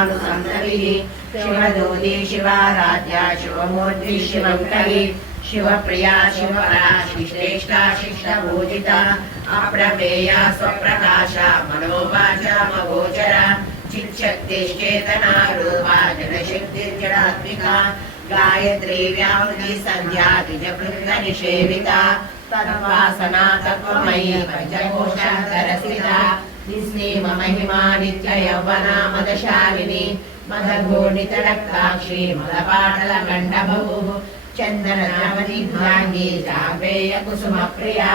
शिवानुसन्ततिः शिवदूती शिवाराध्या शिवमूर्ति शिवङ्करी शिवप्रिया शिवपरा श्रेष्ठा शिष्टपूजिता अप्रमेया स्वप्रकाशा मनोवाचा मगोचरा चिच्छक्तिश्चेतना रूपा जडशक्तिर्जडात्मिका गायत्री व्याहृति संध्या द्विजवृन्दनिषेविता तद्वासना तत्त्वमयी पञ्चकोशान्तरस्थिता निस्सीम महिमा नित्ययौवना मदशालिनी मदघूर्णितरक्ताक्षी मदपाटलकण्ठबहुः चन्दनद्रवनिभ्राङ्गी जाह्वेय कुसुमप्रिया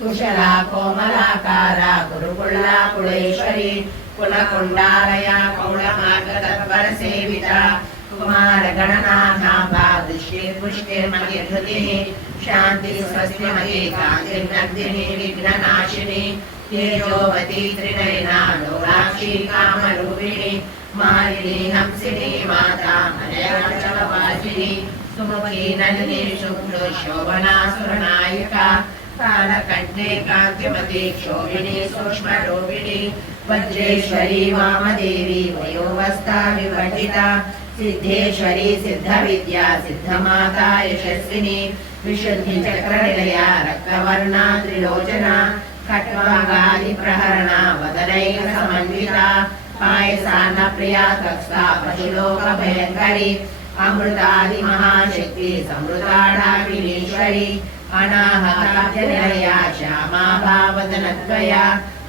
कुशला कोमलाकारा गुरुकुला कुलेश्वरी कुलकुण्डालया कौलमार्गतत्परसेविता कुमारगणनाथाम्बा दृष्टिर्पुष्टिर्मतिर्हृतिः शान्ति स्वस्तिमती कान्तिर्नन्दिनी विघ्ननाशिनी तेजोवती त्रिनयना लोलाक्षी कामरूपिणी मालिनी हंसिनी माता मलयाचलवासिनी सुमुखी नलिनी शुक्लो शोभना सुरनायिका कालकण्ठे कान्तिमती क्षोभिनी सूक्ष्मरूपिणी वज्रेश्वरी वामदेवी वयोवस्था विवर्जिता सिद्धेश्वरी सिद्धविद्या सिद्धमाता यशस्विनी विशुद्धिचक्रनिलया रक्तवर्णा त्रिलोचना खट्वागादिप्रहरणा वदनैकसमन्विता पायसान्नप्रिया तत्स्वा पशुलोकभयङ्करी अमृतादिमहाशक्ति समृताढाकिनीश्वरी अनाहताब्जनिलया श्यामा भावदनद्वया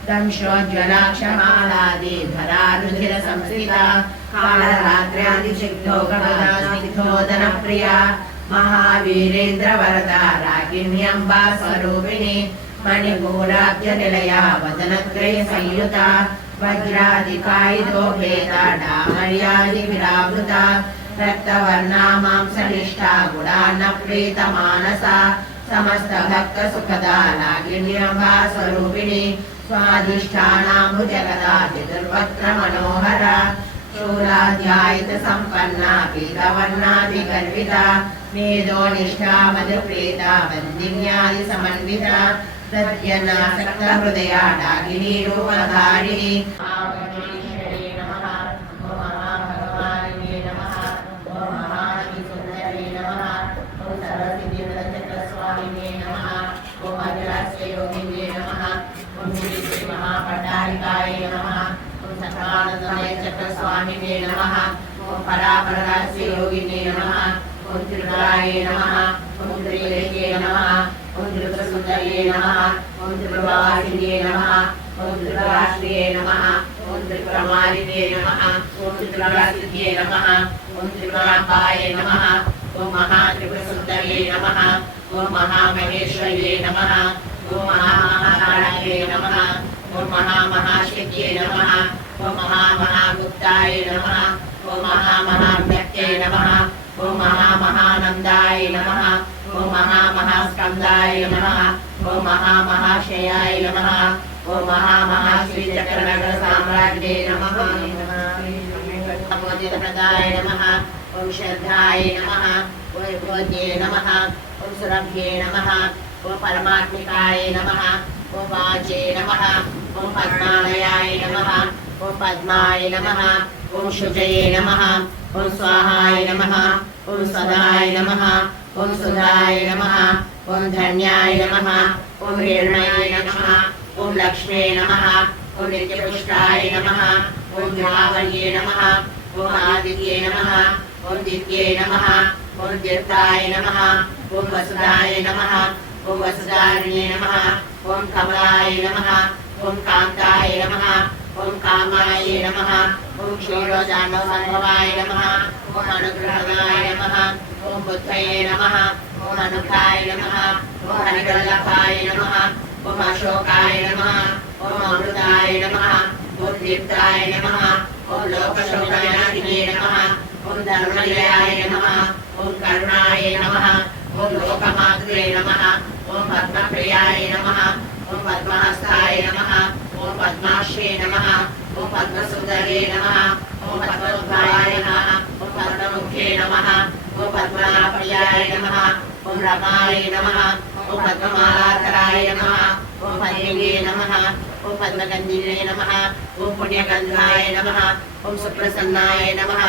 दंशोज्ज्वलाक्षमालादि धरारुधिरसंस्थिता कालरात्र्यादिसिद्धोगमदा स्निग्धोदनप्रिया महावीरेन्द्रवरदा रागिण्यम्बा स्वरूपिणी मणिपूराब्जनिलया वदनत्रयसंयुता वज्रादिकायितोपेता डामर्यादिविरावृता रक्तवर्णा मांसनिष्ठा गुणान्नप्रीतमानसा समस्तभक्तसुखदा रागिण्यम्बा स्वरूपिणी स्वाधिष्ठानाम्बुजगदा चतुर्वक्त्रमनोहरा शूलाध्यायितसम्पन्ना पीतवर्णादिगर्विता मेधोनिष्ठा मधुप्रीता वन्दिन्यादिसमन्विता प्रत्यनासक्तहृदया डाकिनी रूपधारिणी चक्रस्वामिने नमः ओम परापरस्य योगिने नमः ओम त्रिपुराय नमः ओम त्रिलेखे नमः ओम त्रिपुरसुन्दर्ये नमः ओम त्रिपुरवासिने नमः ओम त्रिपुराश्रिये नमः ओम त्रिपुरमालिने नमः ओम त्रिपुरासिद्धे नमः ओम त्रिपुराम्बाय नमः ओम महात्रिपुरसुन्दर्ये नमः ओम महामहेश्वर्ये नमः ओम महामहाकाळाय नमः ओम महामहाशक्त्यै नमः ओम महामहागुप्ताय नमः ओम महामहाव्यक्त्यै नमः ओम महामहानन्दाय नमः ओम महामहास्कन्दाय नमः ओम महामहाशयाय नमः ओम महामहाश्रीचक्रनगरसाम्राज्ञे नमः मोदितप्रदाय नमः ओम श्रद्धाय नमः ओम भोज्ये नमः ओम सुरभ्ये नमः ओम परमात्मिकाय नमः ओम वाचे नमः ओम पद्मालयाय नमः ओम पद्माय नमः ओम शुचये नमः ओम स्वाहाय नमः ओम सदाय नमः ओम सुधाय नमः ओम धन्याय नमः ओम हिरण्मये नमः ओम लक्ष्मे नमः ओम नित्यपुष्टाय नमः ओम विभावर्ये नमः ओम आदित्ये नमः ओम दित्ये नमः ओम तीर्थाय नमः ओम वसुदाय नमः ओम वसुधारिणे नमः ओम कमलाय नमः ओम कान्ताय नमः ओम कामाय नमः ओम क्षीरोदानवसंभवाय नमः ओम अनुग्रहाय नमः ओम बुद्धये नमः ओम अनुग्रहाय नमः ओम हरिवल्लभाय नमः ओम अशोकाय नमः ओम अमृताय नमः ओम दीप्ताय नमः ओम लोकशोकनाशिने नमः ओम धर्मनिलयाय नमः ओम करुणाय नमः ओम लोकमातृये नमः ओम पद्मप्रियाय नमः ओम पद्महस्ताय नमः ओम पद्माश्रे नमः ओम पद्मसुन्दर्ये नमः ओम पद्मोद्भवाय नमः ओम पद्ममुखे नमः ओम पद्मनाभप्रियाय नमः ओम रमाय नमः ओम पद्ममालाधराय नमः ओम पद्मिने नमः ओम पद्मगन्धिने नमः ॐ पुण्यगन्धाय नमः ॐ सुप्रसन्नाय नमः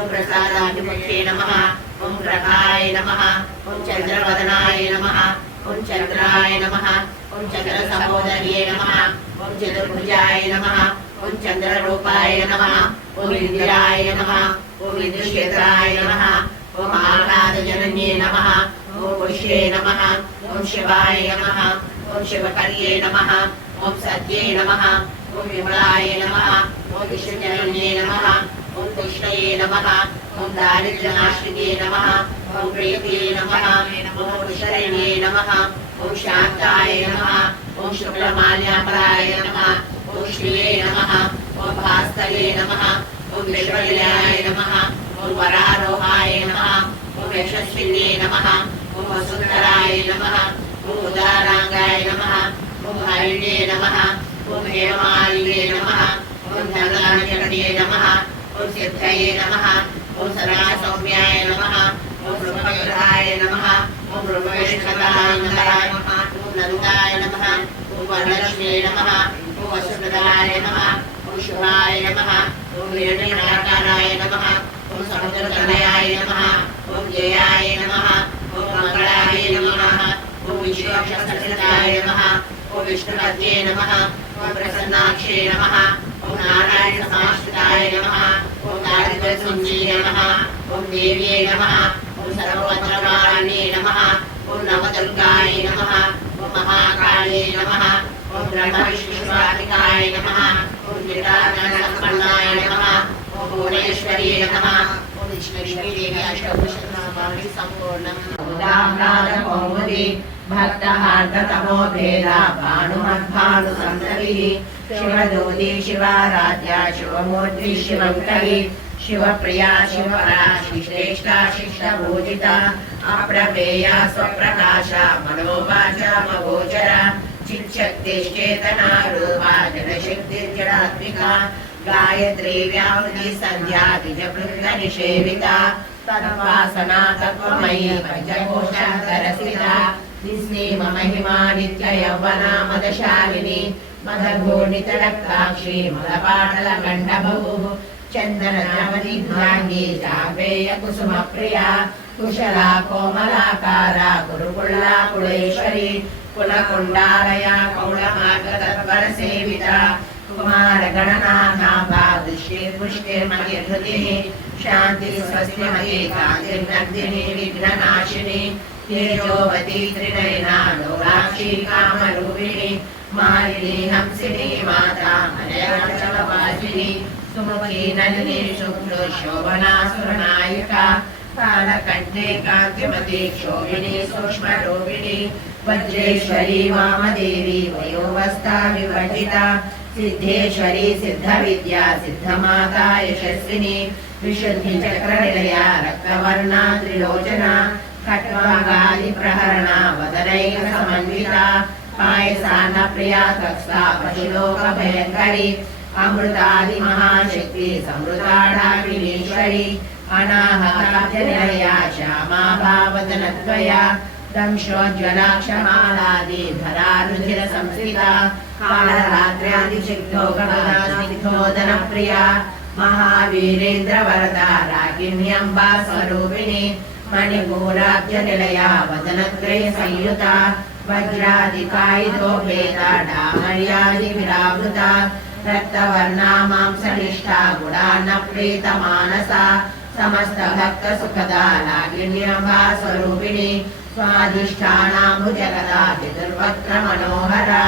ॐ प्रसादाभिमुखे नमः ॐ प्रभाय नमः ॐ चन्द्रवदनाय नमः ॐ चन्द्राय नमः ॐ चन्द्रसहोदर्ये नमः ॐ चतुर्भुजाय नमः ॐ चन्द्ररूपाय नमः ॐ इन्द्राय नमः ॐ इन्द्रक्षेत्राय नमः ॐ आह्लादजनन्ये नमः ॐ पुष्ये नमः ॐ शिवाय नमः ॐ शिवकर्ये नमः ॐ सत्ये नमः ॐ विमलाय नमः ॐ विष्णुजनन्ये नमः ॐ कृष्णये नमः ॐ दारिद्र्यनाशिने नमः ॐ प्रीते नमः ॐ पुष्करिणे नमः ॐ शान्ताय नमः ॐ शुक्लमाल्यापराय नमः ॐ श्रिये नमः ॐ भास्करे नमः ॐ विश्वविलयाय नमः ॐ वरारोहाय नमः ॐ यशस्विने नमः ॐ वसुन्धराय नमः ॐ उदाराङ्गाय नमः ॐ हरिणे नमः ॐ हेमालिने नमः ॐ धनधान्यकटे नमः ॐ सिद्धये नमः ॐ सदासौम्याय नमः ॐ रूपग्रहाय नमः ॐ रूपवेशकराय नमः ॐ नन्दाय नमः ॐ वरलक्ष्म्ये नमः ॐ वसुन्धराय नमः ॐ शुभाय नमः ॐ हिरण्यनाकाराय नमः ॐ समुद्रतनयाय नमः ॐ जयाय नमः ॐ मङ्गलाय नमः ॐ विश्वक्षसहिताय नमः ॐ विष्णुपत्ये नमः ॐ प्रसन्नाक्षे नमः ॐ नारायणसमाश्रिताय नमः ॐ दारिद्र्यसंजीये नमः ॐ देव्ये नमः ॐ सर्वभद्रकारिणे नमः ॐ नवदुर्गाय नमः ॐ महाकाले नमः ॐ ब्रह्मविष्णुस्वामिकाय नमः ॐ गिरिराजसम्पन्नाय नमः ॐ भुवनेश्वरी नमः ॐ विष्णुदेवी अष्टभुजनामानि सम्पूर्णम् उदाहरणकौमुदी भक्तहार्दतमो भेदा भानुमद्भानुसन्ततिः शिवदूती शिवाराध्या शिवमूर्ति शिवङ्करी शिवप्रिया शिवपरा श्रेष्ठा शिष्टभूजिता अप्रमेया स्वप्रकाशा मनोवाचा मगोचरा चिच्छक्तिश्चेतना रूपा जनशक्तिर्जडात्मिका गायत्री व्याहृति संध्या द्विजवृन्दनिषेविता तद्वासना तत्त्वमयी पञ्चकोशान्तरसिता निस्नेम महिमा नित्ययौवना मदशालिनी मदघूर्णितरक्ताक्षी मदपाटलकण्ठबहुः चन्दनद्रवनिभ्राङ्गी जाह्वेय कुसुमप्रिया कुशला कोमलाकारा गुरुकुल्ला कुलेश्वरी कुलकुण्डालया कौलमार्गतत्परसेविता कुमारगणनाथाभा दृष्टिर्पुष्टिर्मतिर्हृतिः शान्ति स्वस्तिमती कान्तिर्नन्दिनी विघ्ननाशिनी तेजोवती त्रिनयना लोलाक्षी कामरूपिणी मालिनी हंसिनी माता मलयाचलवासिनी सुमुखी नलिनी शुक्लो शोभना सुरनायिका कालकण्ठे कान्तिमती क्षोभिनी सूक्ष्मरूपिणी वज्रेश्वरी वामदेवी वयोवस्था विवर्जिता सिद्धेश्वरी सिद्धविद्या सिद्धमाता यशस्विनी विशुद्धिचक्रनिलया रक्तवर्णा त्रिलोचना खट्वागादिप्रहरणा वदनैकसमन्विता पायसान्नप्रिया तत्सा पशुलोकभयङ्करी अमृतादिमहाशक्ति समृताढाकिनीश्वरी अनाहताब्जनिलया श्यामा भावदनद्वया दंशोज्ज्वलाक्षमालादिधरा रुधिरसंस्थिता कालरात्र्यादिचित्तोगणा स्निग्धोदनप्रिया महावीरेन्द्रवरदा रागिण्यम्बा स्वरूपिणी मणिपूराब्जनिलया वदनत्रय संयुता वज्रादिकायितो भेदा डामर्यादिविरावृता रक्तवर्णा मांसनिष्ठा गुणान्नप्रीतमानसा समस्तभक्तसुखदा लागिण्यम्बा स्वरूपिणी स्वाधिष्ठानाम्बुजगदा चतुर्वक्त्रमनोहरा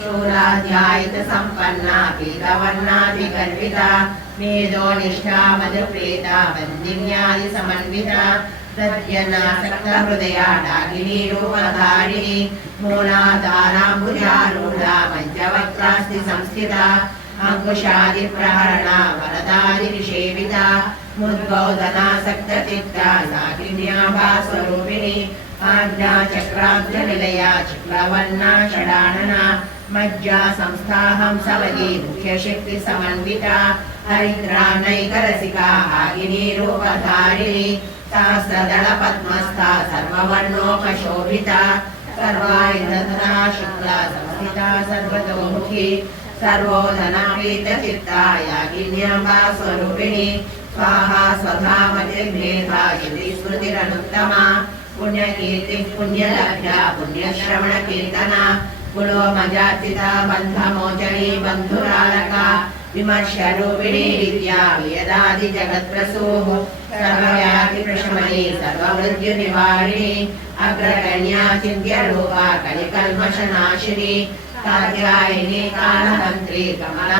शूलाध्यायितसम्पन्ना पीतवर्णादिगर्विता मेधोनिष्ठा मधुप्रीता वन्दिन्यादिसमन्विता तद्यनासक्तहृदया डाकिनी रूपधारिणी मूलाधाराम्बुजारूढा पञ्चवक्त्रास्ति संस्थिता अंकुशादिप्रहरणा वरदादिनिषेविता मुद्गौदनासक्तचित्ता साकिन्याभा स्वरूपिणी आज्ञाचक्राब्जनिलया चक्रवर्णा षडानना मज्जा संस्थाहंसवती मुख्यशक्तिसमन्विता हरिद्रानैकरसिका आगिनी रूपधारिणी सहस्रदलपद्मस्था सर्ववर्णोपशोभिता सर्वायुधधरा शुक्ला संस्थिता सर्वतोमुखी सर्वोधनाप्रीतचित्ता यागिन्याम्बा स्वरूपिणी स्वाहा स्वधा मतिर्मेधा श्रुतिरनुत्तमा पुण्यकीर्तिः पुण्यलभ्या पुण्यश्रवणकीर्तना कुलोमजाचिता बन्धमोचनी बन्धुरालका विमर्शरूपिणी विद्या वेदादिजगत्प्रसूः सर्वव्याधिप्रशमनी सर्वमृत्युनिवारिणी अग्रगण्या चिन्त्यरूपा कलिकल्मषनाशिनी कात्यायिनी कालहन्त्री कमला